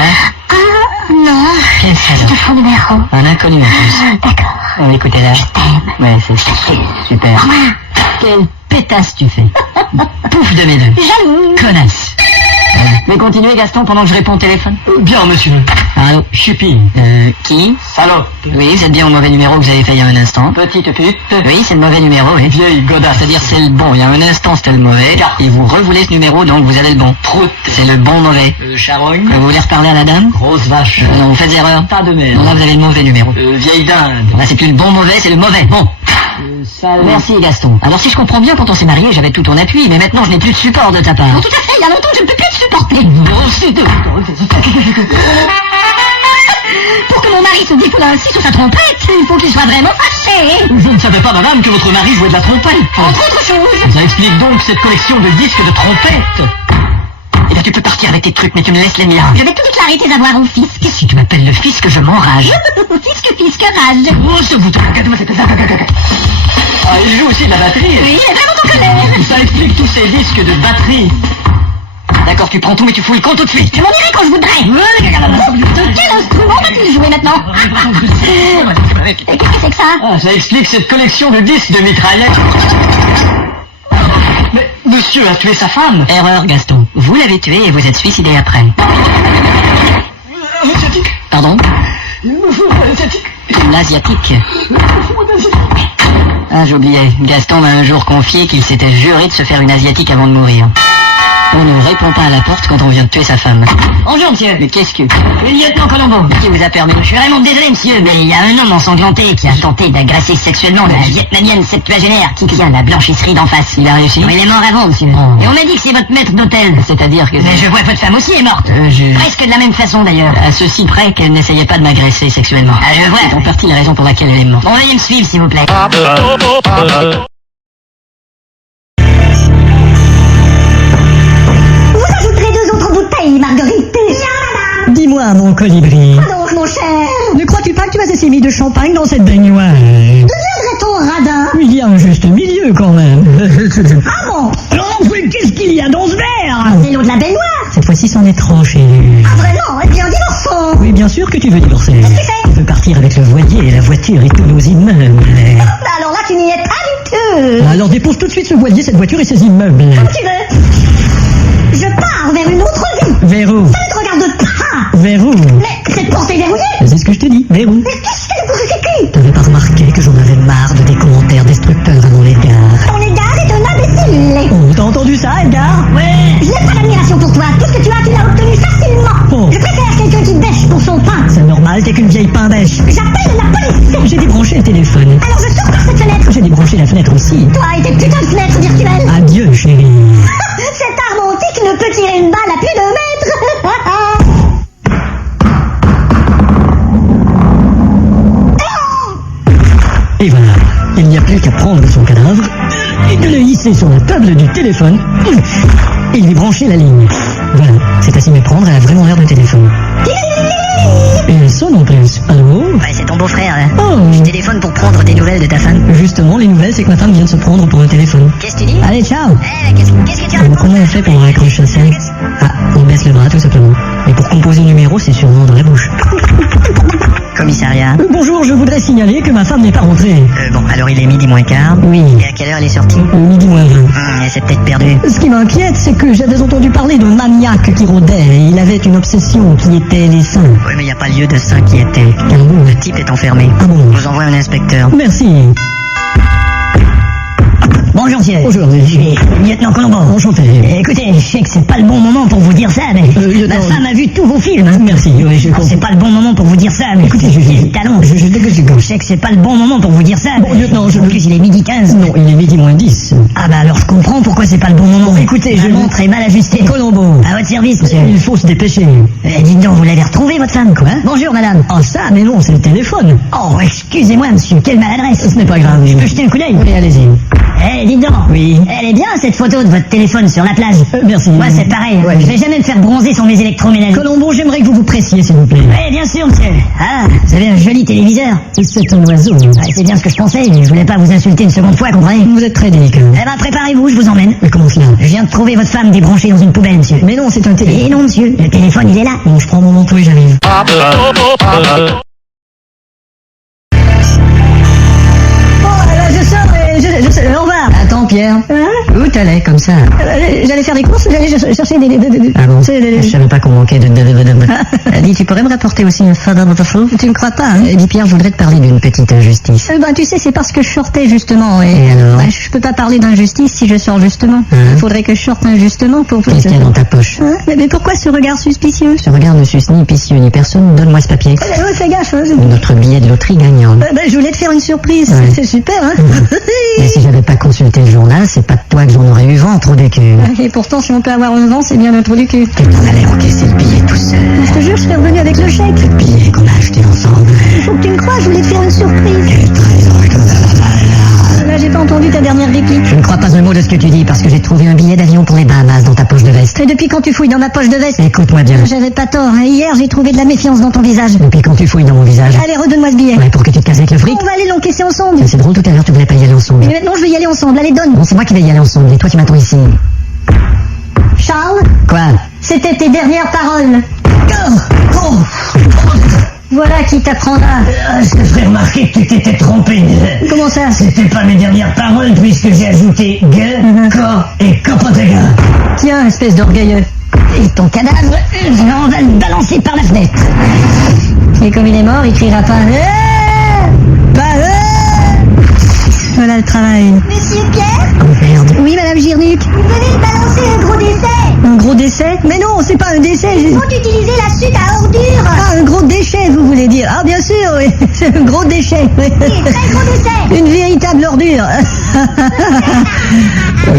Ah, non. quel C'est salaud. un faux numéro. Un inconnu en plus. D'accord. On écoutez là. Ouais, c'est super. Quelle pétasse tu fais. Pouf de mes deux. Jaloux. Connasse. Mais continuez, Gaston, pendant que je réponds au téléphone. Bien, monsieur. Allô, Choupi. Qui? Salope. Oui, vous êtes bien au mauvais numéro que vous avez fait il y a un instant. Petite pute. Oui, c'est le mauvais numéro, oui. Vieille godasse. C'est-à-dire c'est le bon. Il y a un instant, c'était le mauvais. Et vous revoulez ce numéro, donc vous avez le bon. Prout. C'est le bon mauvais. Charogne. Vous voulez reparler à la dame? Grosse vache. Non, vous faites erreur. Pas de merde. Non, là, vous avez le mauvais numéro. Vieille dinde. Là, c'est plus le bon mauvais, c'est le mauvais. Bon. Merci, Gaston. Alors, si je comprends bien, quand on s'est marié, j'avais tout ton appui, mais maintenant, je n'ai plus de support de ta part. Oh, tout à fait, il y a longtemps que je ne peux plus te supporter. Pour que mon mari se défoule ainsi sur sa trompette, il faut qu'il soit vraiment fâché. Je ne savais pas, madame, que votre mari jouait de la trompette. Entre autres choses. Ça explique donc cette collection de disques de trompette. Eh bien, tu peux partir avec tes trucs, mais tu me laisses les miens. Je vais tout déclarer tes avoirs au fisc. Si tu m'appelles le fisc, je m'enrage. Fisc, rage. Oh, ce bouton. Ah, il joue aussi de la batterie. Oui, il est vraiment en colère. Ça explique tous ces disques de batterie. D'accord, tu prends tout, mais tu fous le con tout de suite. Je m'en irai quand je voudrais. De quel instrument vas-tu jouer maintenant? Et qu'est-ce que c'est que ça? Ah, ça explique cette collection de disques de mitraillettes. Mais monsieur a tué sa femme. Erreur, Gaston. Vous l'avez tué et vous êtes suicidé après. Pardon? L'asiatique. Ah, j'oubliais. Gaston m'a un jour confié qu'il s'était juré de se faire une asiatique avant de mourir. On ne répond pas à la porte quand on vient de tuer sa femme. Bonjour, monsieur. Mais qu'est-ce que... Le lieutenant Colombo. Qui vous a permis? Je suis vraiment désolé, monsieur, mais il y a un homme ensanglanté qui a tenté d'agresser sexuellement la vietnamienne septuagénaire qui tient la blanchisserie d'en face. Il a réussi? Il est mort avant, monsieur. Oh. Et on m'a dit que c'est votre maître d'hôtel. C'est-à-dire que... Mais je vois que votre femme aussi est morte. Presque de la même façon, d'ailleurs. À ceci près qu'elle n'essayait pas de m'agresser sexuellement. Ah, je vois. C'est en partie la raison pour laquelle elle est morte. Bon, veuillez me suivre, s'il vous plaît. Vous ajouterez 2 autres bouteilles, Marguerite. Dis-moi, mon colibri, Donc, mon cher, ne crois-tu pas que tu as assez mis de champagne dans cette baignoire? deviendrait-on radin? Il y a un juste milieu quand même. Ah bon? Oh, mais qu'est-ce qu'il y a dans ce verre? C'est l'eau de la baignoire. Cette fois-ci, c'en est trop, chérie. Ah vraiment? Eh bien, divorçons. Oui, bien sûr que tu veux divorcer. Qu'est-ce que tu fais? Je veux partir avec le voilier, la voiture et tous nos immeubles. Bah alors là, tu n'y es pas du tout. Alors dépose tout de suite ce voilier, cette voiture et ces immeubles. Comme tu veux. Je pars vers une autre vie. Vers où? Ça ne te regarde pas. Vers où? Mais cette porte est verrouillée. C'est ce que je te dis. Vers où? Mais qu'est-ce que c'est qui? T'avais pas remarqué que j'en avais marre de tes commentaires destructeurs à mon égard? Ton égard est un imbécile. Oh, t'as entendu ça, Edgar? Je n'ai pas d'admiration pour toi. Tout ce que tu as, tu l'as obtenu facilement. Oh. Je préfère quelqu'un qui bêche pour son pain. C'est normal, t'es qu'une vieille pain bêche. J'appelle la police. J'ai débranché le téléphone. Alors je sors par cette fenêtre. J'ai débranché la fenêtre aussi. Toi et tes putains de fenêtres virtuelles. Adieu, chérie. Cette arme antique ne peut tirer une balle à plus d'un mètre. Et voilà, il n'y a plus qu'à prendre son cadavre et de le hisser sur la table du téléphone et lui brancher la ligne. Voilà, c'est à s'y méprendre, elle a vraiment l'air de téléphone. Et elle sonne en plus. Allô? Ouais, c'est ton beau-frère, là. Oh, Je téléphone pour prendre des nouvelles de ta femme. justement, les nouvelles, c'est que ma femme vient de se prendre pour un téléphone. Qu'est-ce que tu dis? Allez, ciao! Eh, qu'est-ce que tu racontes? Comment on fait pour raccrocher ça? Ah, on baisse le bras tout simplement. Et pour composer le numéro, c'est sûrement dans la bouche. Commissariat. Bonjour, je voudrais signaler que ma femme n'est pas rentrée. Bon, alors il est 12:15. Oui. Et à quelle heure elle est sortie? Midi moins 20. Elle s'est peut-être perdue. Ce qui m'inquiète, c'est que j'avais entendu parler d'un maniaque qui rôdait. Il avait une obsession qui était les seins. Oui, mais il n'y a pas lieu de ça qui était. Ah bon? Le type est enfermé. Ah bon? Je vous envoie un inspecteur. Merci. Bonjour, monsieur. Bonjour, Je suis lieutenant Colombo. Enchanté. Écoutez, je sais que c'est pas le bon moment pour vous dire ça, mais lieutenant- ma femme a vu tous vos films. Hein. Merci, oui, je comprends. C'est pas le bon moment pour vous dire ça, mais Écoutez, je- il est talon. Je sais que c'est pas le bon moment pour vous dire ça. Bon, lieutenant, En plus, il est 12:15. Non, il est midi moins 10. Ah bah alors je comprends pourquoi c'est pas le bon moment. Bon, écoutez, la je- montre est mal ajustée. Colombo. À votre service, monsieur. Il faut se dépêcher. Dites donc, vous l'avez retrouvée, votre femme? Quoi? Bonjour, madame. Ah ça, mais non, c'est le téléphone. Oh, excusez-moi, monsieur, quelle maladresse. Ce n'est pas grave. Je peux jeter un coup d'œil? Oui, allez-y. Eh, dites donc. Oui. Elle est bien, cette photo de votre téléphone sur la plage. Merci. Moi, c'est pareil. Ouais. Je vais jamais me faire bronzer sur mes électroménagers. Colombo, j'aimerais que vous vous pressiez, s'il vous plaît. Oui, bien sûr, monsieur. Ah, vous avez un joli téléviseur. C'est un oiseau. Ouais, c'est bien ce que je pensais. Je voulais pas vous insulter une seconde fois, comprenez? Vous êtes très délicat. Eh ben, préparez-vous, je vous emmène. Mais comment cela? Je viens de trouver votre femme débranchée dans une poubelle, monsieur. Mais non, c'est un téléphone. Et non, monsieur, le téléphone, il est là. Bon, je prends mon manteau et j'arrive. Je sors et je au revoir. Attends, Pierre. Où t'allais comme ça? J'allais faire des courses, j'allais chercher des... Ah bon? Je savais pas qu'on manquait de... Dis, tu pourrais me rapporter aussi un fada de fou? Tu ne crois pas, hein? Dis, Pierre, je voudrais te parler d'une petite injustice. Ben, tu sais, c'est parce que je sortais justement. Et alors? Ben, je peux pas parler d'injustice si je sors justement. Il faudrait que je sorte injustement pour... Qu'est-ce qu'il y a dans ta poche? Hein? Mais pourquoi ce regard suspicieux? Ce regard ne suce ni pitié ni personne. Donne-moi ce papier. Fais gaffe, hein? Notre billet de loterie gagnant. Ben, je voulais te faire une surprise. Ouais. C'est super, hein? Mais si j'avais pas consulté le journal, c'est pas de toi que j'en aurais eu vent, trou de cul. Et pourtant, si on peut avoir un vent, c'est bien le trou du cul. Tu t'en allais encaisser le billet tout seul. Je te jure, je serais revenu avec le chèque. Le billet qu'on a acheté ensemble. Il faut que tu me crois, je voulais te faire une surprise. Quel trésor que Là, j'ai pas entendu ta dernière réplique. Je ne crois pas un mot de ce que tu dis parce que j'ai trouvé un billet d'avion pour les Bahamas dans ta poche de veste. Et depuis quand tu fouilles dans ma poche de veste? Écoute-moi bien. J'avais pas tort, hein. Hier, j'ai trouvé de la méfiance dans ton visage. Depuis quand tu fouilles dans mon visage? Allez, redonne-moi ce billet. Ouais, pour que tu te casses avec le fric. On va aller l'encaisser ensemble. C'est drôle, tout à l'heure tu voulais pas y aller ensemble. Mais maintenant, je veux y aller ensemble. Allez, donne. Bon, c'est moi qui vais y aller ensemble et toi tu m'attends ici. Charles, Quoi? c'était tes dernières paroles. Voilà qui t'apprendra. Je te ferai remarquer que tu t'étais trompé. Comment ça? C'était pas mes dernières paroles puisque j'ai ajouté gueux, corps et copotega. Tiens, espèce d'orgueilleux. Et ton cadavre, on va le balancer par la fenêtre. Et comme il est mort, il criera pas. Voilà le travail. Monsieur Pierre, Oh merde. Oui, Madame Girnuc. vous venez de balancer un gros décès. décès? Mais non, c'est pas un décès. Il faut utiliser la suite à ordures. Ah, un gros déchet, vous voulez dire? Ah, bien sûr, oui. C'est un gros déchet. Oui. Oui, très gros décès. Une véritable ordure.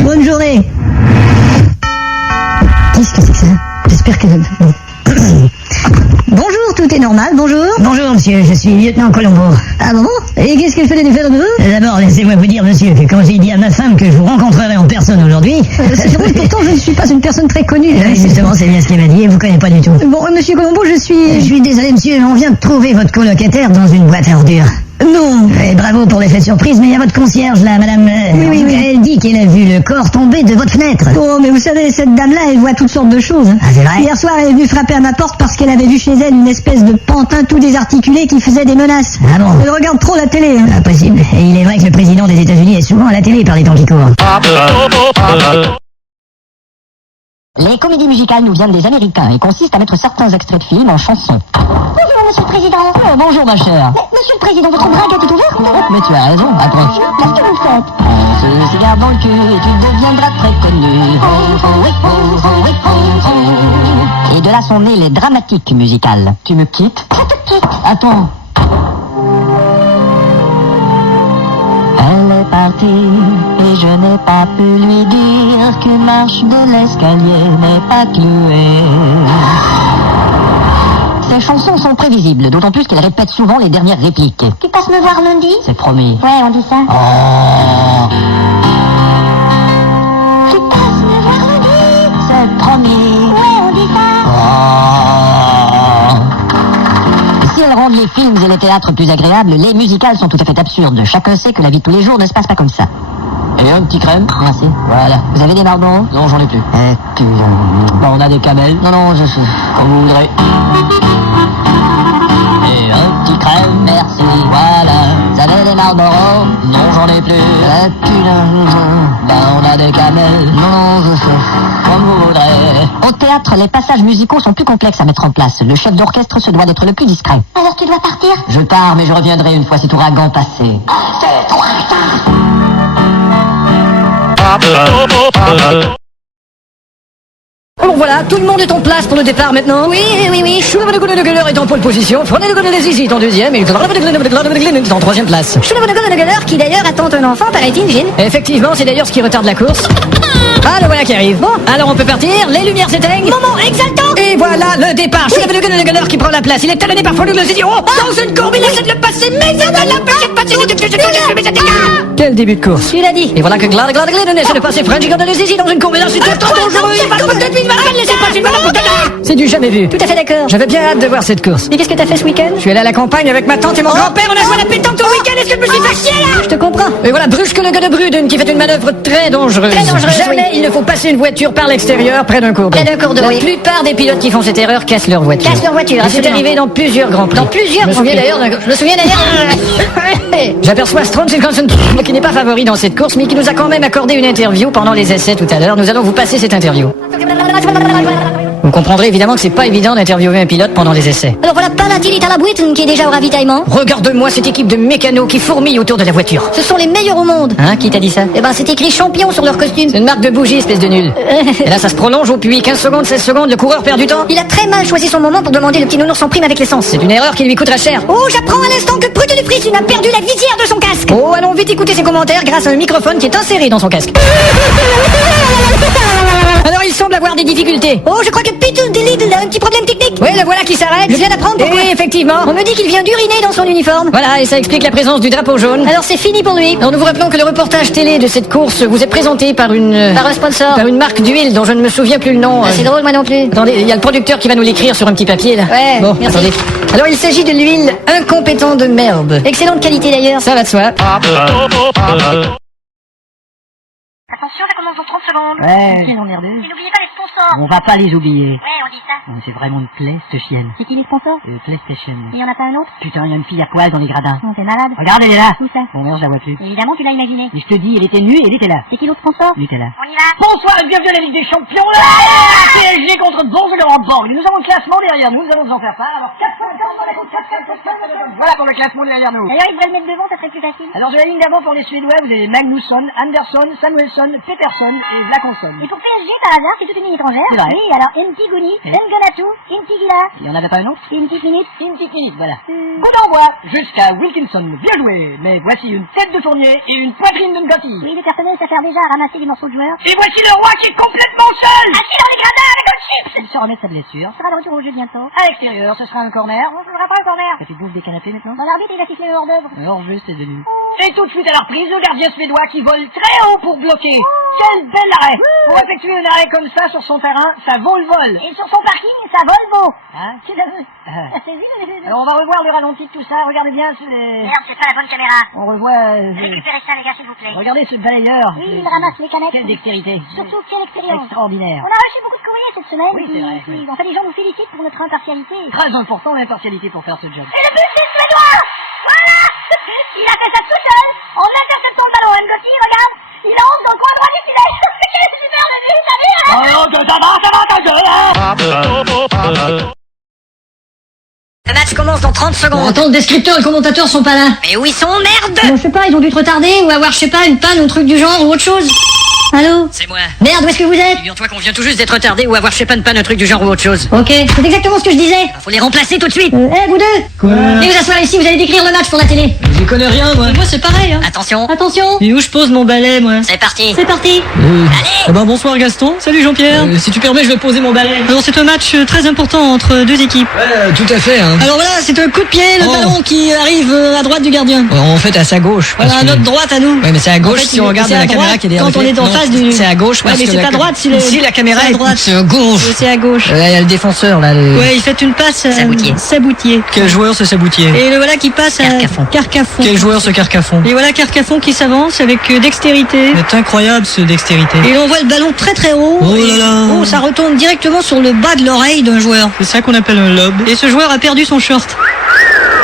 Bonne journée. Qu'est-ce que c'est que ça? J'espère que... Bonjour, tout est normal, bonjour. Bonjour, monsieur, je suis lieutenant Colombo. Ah bon? Et qu'est-ce que je peux les faire de vous? D'abord, laissez-moi vous dire, monsieur, que quand j'ai dit à ma femme que je vous rencontrerai en personne aujourd'hui... c'est drôle, pourtant je ne suis pas une personne très connue. Justement, c'est bien ce qu'elle m'a dit, elle vous connaît pas du tout. Bon, monsieur Colombo, je suis désolé, monsieur, on vient de trouver votre colocataire dans une boîte à ordures. Non. Bravo pour l'effet de surprise, mais il y a votre concierge là, madame... Oui. Elle dit qu'elle a vu le corps tomber de votre fenêtre. Oh, mais vous savez, cette dame-là, elle voit toutes sortes de choses. Hein. Ah, c'est vrai? Hier soir, elle est venue frapper à ma porte parce qu'elle avait vu chez elle une espèce de pantin tout désarticulé qui faisait des menaces. Ah bon? Elle regarde trop la télé. Hein. Impossible. Et il est vrai que le président des États-Unis est souvent à la télé par les temps qui courent. Les comédies musicales nous viennent des Américains et consistent à mettre certains extraits de films en chansons. Bonjour, monsieur le président. Oh, bonjour ma chère. Mais, monsieur le président, votre braguette est ouverte? Mais tu as raison, approche. Qu'est-ce que vous faites? On se cigare dans le cul et tu deviendras très connu. Et de là sont nées les dramatiques musicales. Tu me quittes? Je te quitte. Attends. Elle est partie et je n'ai pas pu lui dire qu'une marche de l'escalier n'est pas clouée. Ces chansons sont prévisibles, d'autant plus qu'elles répètent souvent les dernières répliques. Tu passes me voir lundi? C'est promis. Ouais, on dit ça. Oh. Tu passes me voir lundi? C'est promis. Ouais, on dit ça. Oh. Si elles rendent les films et les théâtres plus agréables, les musicales sont tout à fait absurdes. Chacun sait que la vie de tous les jours ne se passe pas comme ça. Et un petit crème? Merci. Voilà. Vous avez des Marlboro? Non, j'en ai plus. Bon, on a des Camel? Non, je sais. Comme vous voudrez. Et un petit crème? Merci. Voilà. Vous avez des Marlboro? Non, j'en ai plus. On a des Camel? Non, je sais. Comme vous voudrez. Au théâtre, les passages musicaux sont plus complexes à mettre en place. Le chef d'orchestre se doit d'être le plus discret. Alors tu dois partir? Je pars, mais je reviendrai une fois cet ouragan passé. C'est trop tard. Alors voilà, tout le monde est en place pour le départ maintenant. Oui. Schullevedeguller est en pole position. Fronnedeguller est en deuxième et est en troisième place. Schullevedeguller qui d'ailleurs attend un enfant, paraît-il, Gilles. Effectivement, c'est d'ailleurs ce qui retarde la course. Ah, le voilà qui arrive. Bon, alors on peut partir, les lumières s'éteignent. Moment exaltant. Et voilà le départ. Schullevedeguller qui prend la place. Il est talonné par Fronnedeguller. Dans une courbe, il essaie de le passer, mais ça va l'empêcher de passer. Quel début de course. Tu l'as dit. Et voilà que Glad essaie de passer French Zizi dans une courbe. Et là, c'est trop dangereux. C'est du jamais vu. Tout à fait d'accord. J'avais bien hâte de voir cette course. Et qu'est-ce que t'as fait ce week-end? Je suis allé à la campagne avec ma tante et mon grand-père. On a joué à la pétanque tout le week-end. Est-ce que je me suis fait chier là? Je te comprends. Et voilà Brusque le gars de Bruden qui fait une manœuvre très dangereuse. Très dangereuse, Jamais oui. il ne faut passer une voiture par l'extérieur près d'un cours d'eau. Près d'un cours d'eau, La oui. plupart des pilotes qui font cette erreur cassent leur voiture. Cassent leur voiture, Et c'est absolument. arrivé dans plusieurs grands prix. Dans plusieurs Je me souviens d'ailleurs J'aperçois Strong Silconson qui n'est pas favori dans cette course mais qui nous a quand même accordé une interview pendant les essais tout à l'heure. Nous allons vous passer cette interview. Vous comprendrez évidemment que c'est pas évident d'interviewer un pilote pendant les essais. Alors voilà Palatil à la Buiten qui est déjà au ravitaillement. Regarde-moi cette équipe de mécanos qui fourmillent autour de la voiture. Ce sont les meilleurs au monde. Hein, qui t'a dit ça? Eh ben c'est écrit champion sur leur costume. C'est une marque de bougie, espèce de nul. Et là, ça se prolonge au puits. 15 secondes, 16 secondes, le coureur perd du temps. Il a très mal choisi son moment pour demander le petit nounours en prime avec l'essence. C'est une erreur qui lui coûtera cher. Oh, j'apprends à l'instant que Brut de Frisune a perdu la visière de son casque. Oh, allons vite écouter ses commentaires grâce à un microphone qui est inséré dans son casque. Alors, il semble avoir des difficultés. Oh, je crois que Peter Delidle a un petit problème technique. Oui, le voilà qui s'arrête. Je viens d'apprendre pourquoi. Oui, effectivement. On me dit qu'il vient d'uriner dans son uniforme. Voilà, et ça explique la présence du drapeau jaune. Alors c'est fini pour lui. Alors, nous vous rappelons que le reportage télé de cette course vous est présenté par une... Par un sponsor. Par une marque d'huile dont je ne me souviens plus le nom. C'est drôle, moi non plus. Attendez, il y a le producteur qui va nous l'écrire sur un petit papier, là. Ouais, Bon, merci. attendez. Alors, il s'agit de l'huile incompétent de merde. Excellente qualité d'ailleurs. Ça va de soi. Attention, ça commence dans 30 secondes. Ouais. Et n'oubliez pas les sponsors. On va pas les oublier. Ouais, on dit ça. C'est vraiment une plaie, cette chienne. C'est qui les sponsors? PlayStation. Il y en a pas un autre? Putain, il y a une fille à poil dans les gradins. Non, t'es malade. Regarde, elle est là. Où ça? Bon, merde, je la vois plus. Évidemment, tu l'as imaginé. Mais je te dis, elle était nue et elle était là. C'est qui l'autre sponsor? Nutella. On y va. Bonsoir et bienvenue à la Ligue des Champions. Là, PSG contre Bordeaux-Bordeaux. Nous avons le classement derrière nous. Nous allons vous en faire part. Alors, 4-5 ans. Voilà pour le classement derrière nous. D'ailleurs, il devrait le mettre devant, ça serait plus facile. Alors de la ligne d'avant pour les Suédois, vous avez Magnusson, Andersson, Samuelsson, Peterson et Vlaconson. Et pour PSG, par hasard, c'est toute une ligne étrangère. C'est vrai. Oui, alors Inti Gouni, Ngonatu, Inti Gila, Il n'y en avait pas un autre? Inti Finit. Une petite minute, voilà. Coup d'envoi jusqu'à Wilkinson. Bien joué. Mais voici une tête de Fournier et une poitrine de Ngotti. Oui, le personnel s'affaire déjà à ramasser des morceaux de joueurs. Et voici le roi qui est complètement seul. Assis dans les gradins avec un chips. Il se remet de sa blessure. On sera de retour au jeu bientôt. À l'extérieur, ce sera un corner. On ne jouera pas le corner. Ça fait bouffe des canapés maintenant. Bon, l'arbitre, il a sifflé le hors-d'œuvre. Hors-jeu, c'est de nous. Et tout de suite à la reprise, le gardien suédois qui vole très haut pour bloquer. Quel bel arrêt. Pour effectuer un arrêt comme ça sur son terrain, ça vaut le vol. Et sur son parking, ça Volvo. Hein? Tu l'as vu? C'est vu, Alors on va revoir le ralenti de tout ça. Regardez bien, Merde, c'est pas la bonne caméra. on revoit... Récupérez ça, les gars, s'il vous plaît. Regardez ce balayeur. Oui, il ramasse les canettes. Quelle dextérité. Surtout, quelle expérience. Extraordinaire. On a reçu beaucoup de courriers cette semaine. Oui, c'est vrai, oui. En fait, les gens nous félicitent pour notre impartialité. Très important l'impartialité pour faire ce job. Et le but, c'est suédois. Voilà. Il a fait ça tout seul, en interceptant le ballon. Ngotti, regarde, il entre dans le coin droit du filet. Quel super le but, t'as vu, hein? Le match commence dans 30 secondes. Attends, le descripteur et le commentateur sont pas là. Mais où ils sont, merde? Bon, je sais pas, ils ont dû te retarder ou avoir, je sais pas, une panne ou un truc du genre ou autre chose. Allô? C'est moi. Merde, où est-ce que vous êtes? Figure-toi qu'on vient tout juste d'être retardé ou avoir, je sais pas, une panne, un truc du genre ou autre chose. Ok, c'est exactement ce que je disais. Faut les remplacer tout de suite. Vous deux? Quoi? Venez vous asseoir ici, vous allez décrire le match pour la télé. J'y connais rien, moi. Moi, c'est pareil, hein. Attention, Attention. Et où je pose mon balai, moi? c'est parti. C'est parti. Eh ben, bonsoir Gaston. Salut Jean-Pierre. Si tu permets, je vais poser mon balai. Alors, c'est un match très important entre deux équipes. Ouais, tout à fait, hein. Alors voilà, c'est un coup de pied, le Oh. ballon qui arrive à droite du gardien. En fait, à sa gauche. Voilà, à notre droite à nous. Ouais, mais c'est à gauche En fait, si on regarde c'est à la droite caméra qui est derrière. quand on est en Non, face du... C'est à gauche Ouais, parce mais que c'est la à droite si le... Si la caméra c'est à est droite. c'est à gauche. C'est à gauche. Il y a le défenseur là. Ouais, il fait une passe à Saboutier. Saboutier. Quel joueur ce Saboutier? Et le voilà qui passe à Carcaffon. Carcaffon. Quel joueur ce Carcaffon? Et voilà Carcaffon qui s'avance avec dextérité. C'est incroyable ce dextérité. Et on voit le ballon très très haut. Oh Et- là là. Oh, ça retombe directement sur le bas de l'oreille d'un joueur. C'est ça qu'on appelle un lob. Et ce joueur a perdu son short.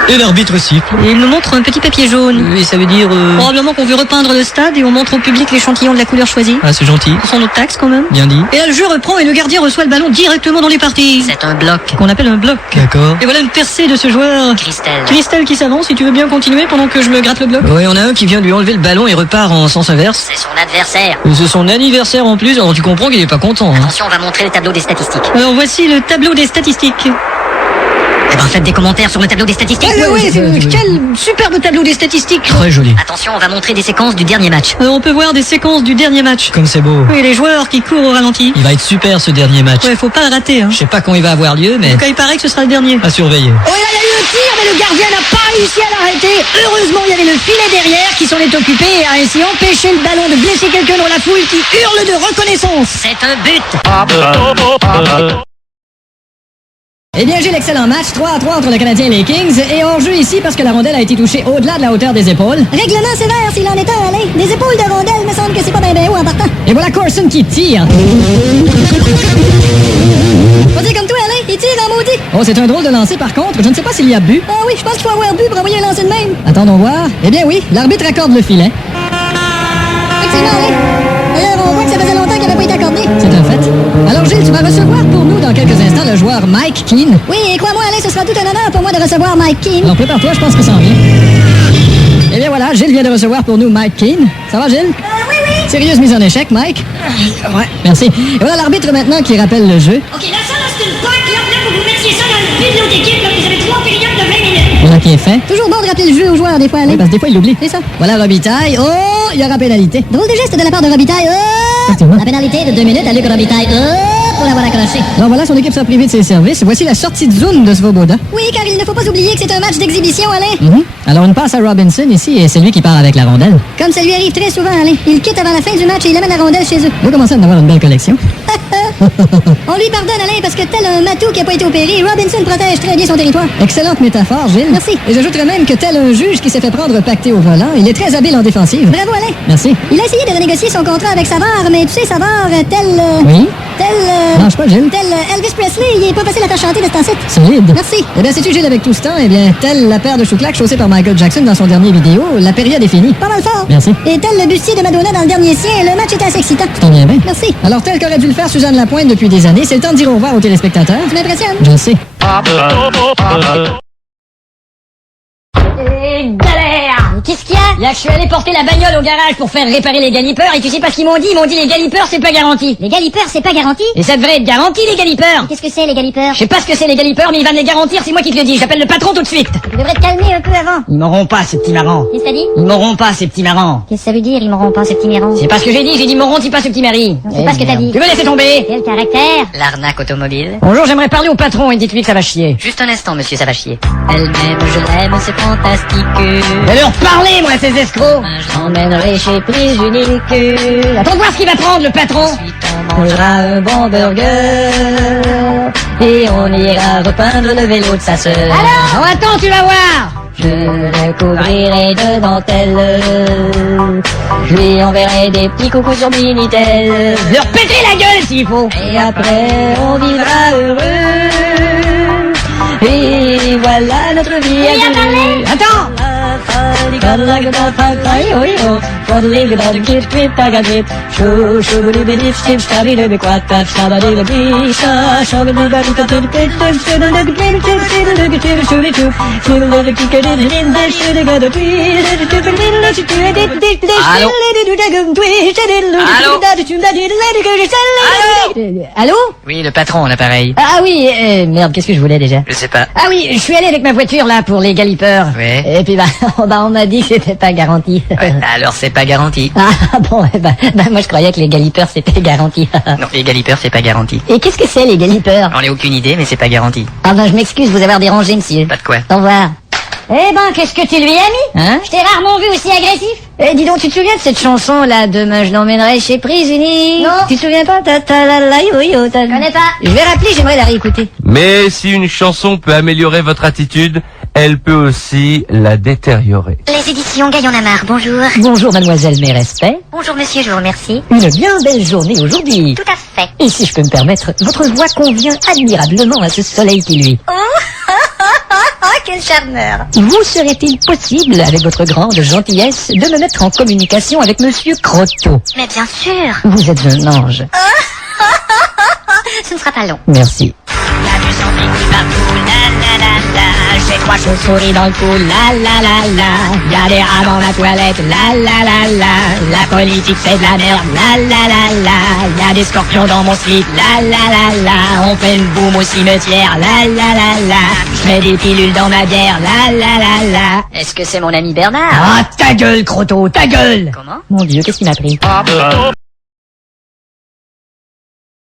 Et l'arbitre siffle. Et il nous montre un petit papier jaune. Et ça veut dire... Probablement qu'on veut repeindre le stade et on montre au public l'échantillon de la couleur choisie. Ah, c'est gentil. Ce sont nos taxes quand même. Bien dit. Et là, le jeu reprend et le gardien reçoit le ballon directement dans les parties. C'est un bloc. Qu'on appelle un bloc. D'accord. Et voilà une percée de ce joueur. Christelle. Christelle qui s'avance, si tu veux bien continuer pendant que je me gratte le bloc. Ouais, on a un qui vient de lui enlever le ballon et repart en sens inverse. C'est son adversaire. C'est son anniversaire en plus, alors tu comprends qu'il est pas content. Hein. Attention, on va montrer le tableau des statistiques. Alors voici le tableau des statistiques. Eh ben, faites des commentaires sur le tableau des statistiques. Quel superbe tableau des statistiques. Très joli. Attention, on va montrer des séquences du dernier match. Alors, on peut voir des séquences du dernier match. Comme c'est beau. Oui, les joueurs qui courent au ralenti. Il va être super ce dernier match. Ouais, faut pas le rater. Hein. Je sais pas quand il va avoir lieu, mais En tout cas, il paraît que ce sera le dernier. à surveiller. Oh, il y a eu un tir, mais le gardien n'a pas réussi à l'arrêter. Heureusement, il y avait le filet derrière qui s'en est occupé et a ainsi empêché le ballon de blesser quelqu'un dans la foule qui hurle de reconnaissance. C'est un but. Eh bien, j'ai l'excellent match 3-3 entre le Canadien et les Kings et hors-jeu ici parce que la rondelle a été touchée au-delà de la hauteur des épaules. Règlement sévère s'il en est un, Alain. Des épaules de rondelle, me semble que c'est pas bien haut en partant. Et voilà Corson qui tire. Pas dire comme toi, Alain. Il tire en maudit. Oh, c'est un drôle de lancer par contre. Je ne sais pas s'il y a but. Ah oui, je pense qu'il faut avoir bu pour envoyer un lancer de même. Attendons voir. Eh bien oui, l'arbitre accorde le filet. Effectivement, Alain. D'ailleurs, on voit que ça faisait longtemps qu'il n'avait pas été accordé. C'est un fait. Alors Gilles, tu vas recevoir pour nous dans quelques instants le joueur Mike Keane. Oui, et crois-moi, Alain, ce sera tout un honneur pour moi de recevoir Mike Keane. Alors prépare-toi, je pense que ça en vient. Eh bien voilà, Gilles vient de recevoir pour nous Mike Keane. Ça va Gilles? Oui, oui. Sérieuse mise en échec, Mike? Ouais. Merci. Et voilà l'arbitre maintenant qui rappelle le jeu. OK, là, ça, là, c'est une PAC, là, faut que vous mettiez ça dans le but de l'autre équipe, là, vous avez 3 périodes de 20 minutes. Voilà qui est fait. Toujours bon de rappeler le jeu aux joueurs, des fois, Alain. Oui, parce que des fois il l'oublie. C'est ça. Voilà Robitaille. Oh, il y aura pénalité. Drôle de geste de la part de Robitaille. Effectivement. La pénalité de 2 minutes à Luc Robitaille. Pour l'avoir accroché. Alors voilà, son équipe sera privée de ses services. Voici la sortie de zone de Svoboda. Oui, car il ne faut pas oublier que c'est un match d'exhibition, Alain. Alors une passe à Robinson ici et c'est lui qui part avec la rondelle. Comme ça lui arrive très souvent, Alain. Il quitte avant la fin du match et il amène la rondelle chez eux. Vous commencez à en avoir une belle collection. On lui pardonne, Alain, parce que tel un matou qui n'a pas été opéré, Robinson protège très bien son territoire. Excellente métaphore, Gilles. Merci. Et j'ajouterais même que tel un juge qui s'est fait prendre pacté au volant, il est très habile en défensive. Bravo, Alain. Merci. Il a essayé de renégocier son contrat avec Savard, mais tu sais, Savard, Oui? Lâche pas, Gilles. tel Elvis Presley, il est pas facile à faire chanter de ce temps-ci. Solide. Merci. Eh bien, sais-tu, Gilles, avec tout ce temps, eh bien, telle la paire de chouclaques chaussée par Michael Jackson dans son dernier vidéo, la période est finie. Pas mal fort. Merci. Et tel le bustier de Madonna dans le dernier sien, le match était assez excitant. Tu t'en viens bien. Merci. Alors, tel qu'aurait dû le faire Suzanne Lapointe depuis des années, c'est le temps de dire au revoir aux téléspectateurs. Tu m'impressionnes. Je le sais. Et galère! Qu'est-ce qu'il y a? Là, je suis allé porter la bagnole au garage pour faire réparer les galipeurs, et tu sais pas ce qu'ils m'ont dit? Ils m'ont dit les galipeurs, c'est pas garanti. Les galipeurs, c'est pas garanti? Et ça devrait être garanti, les galipeurs! Qu'est-ce que c'est, les galipeurs? Je sais pas ce que c'est les galipeurs, mais il va me les garantir, c'est moi qui te le dis. J'appelle le patron tout de suite. Tu devrais te calmer un peu avant. Ils m'auront pas, ces petits marrants. Qu'est-ce que t'as dit? Ils m'auront pas, ces petits marrants. Qu'est-ce que ça veut dire, ils m'auront pas, ce petit miron? C'est pas ce que j'ai dit m'auront-ils pas, ce petit mari. C'est pas ce que t'as dit. Tu me laisser tomber? Quel caractère? L'arnaque automobile. Bonjour, j'aimerais parler au patron, et dites-lui que ça va chier. Juste un instant, monsieur, ça va chier. Elle-même, je l'aime, c'est fantastique. Je vais leur parler, moi, ces escrocs. Je l'emmènerai chez Prise Unique. Attends de voir ce qu'il va prendre, le patron. Ensuite, on mangera un bon burger. Et on ira repeindre le vélo de sa sœur. Oh, attends, tu vas voir. Je le couvrirai de dentelle. Je lui enverrai des petits coucous sur Minitel. Leur péter la gueule, s'il faut. Et après, on vivra heureux. Et voilà notre vie. Il a parlé. Attends. Allô? Oui, le patron, l'appareil. Ah oui, merde, qu'est-ce que je voulais déjà? Je sais pas. Ah oui, je suis allé avec ma voiture là pour les galipeurs. Ouais. Et puis on m'a dit que c'était pas garanti. Ouais, alors c'est pas garanti. Ah bon, moi je croyais que les galipeurs c'était garanti. Non, les galipeurs, c'est pas garanti. Et qu'est-ce que c'est les galipeurs? J'en ai aucune idée, mais c'est pas garanti. Ah ben je m'excuse vous avoir dérangé, monsieur. Pas de quoi. Au revoir. Eh ben, qu'est-ce que tu lui as mis? Hein? Je t'ai rarement vu aussi agressif. Eh dis donc, tu te souviens de cette chanson là, Demain je l'emmènerai chez Prise Unique? Non. Tu te souviens pas? Ta ta la la yo yo ta. Je connais pas. Je vais rappeler, j'aimerais la réécouter. Mais si une chanson peut améliorer votre attitude, elle peut aussi la détériorer. Les éditions Gaillon-Lamar, bonjour. Bonjour mademoiselle, mes respects. Bonjour monsieur, je vous remercie. Une bien belle journée aujourd'hui. Tout à fait. Et si je peux me permettre, votre voix convient admirablement à ce soleil qui luit. Quel charmeur. Vous serait-il possible, avec votre grande gentillesse, de me mettre en communication avec monsieur Croteau? Mais bien sûr. Vous êtes un ange. Ce ne sera pas long. Merci. Y a du sang qui partout, la la la la. J'ai 3 chauves-souris dans le cou, la la la la. Y a des rats dans la toilette, la la la la. La politique c'est de la merde, la la la la. Y a des scorpions dans mon slip, la la la la. On fait une boum au cimetière, la la la la. Je mets des pilules dans ma bière, la la la la. Est-ce que c'est mon ami Bernard? Ah, ta gueule, Croteau, ta gueule! Comment? Mon Dieu, qu'est-ce qui m'a pris?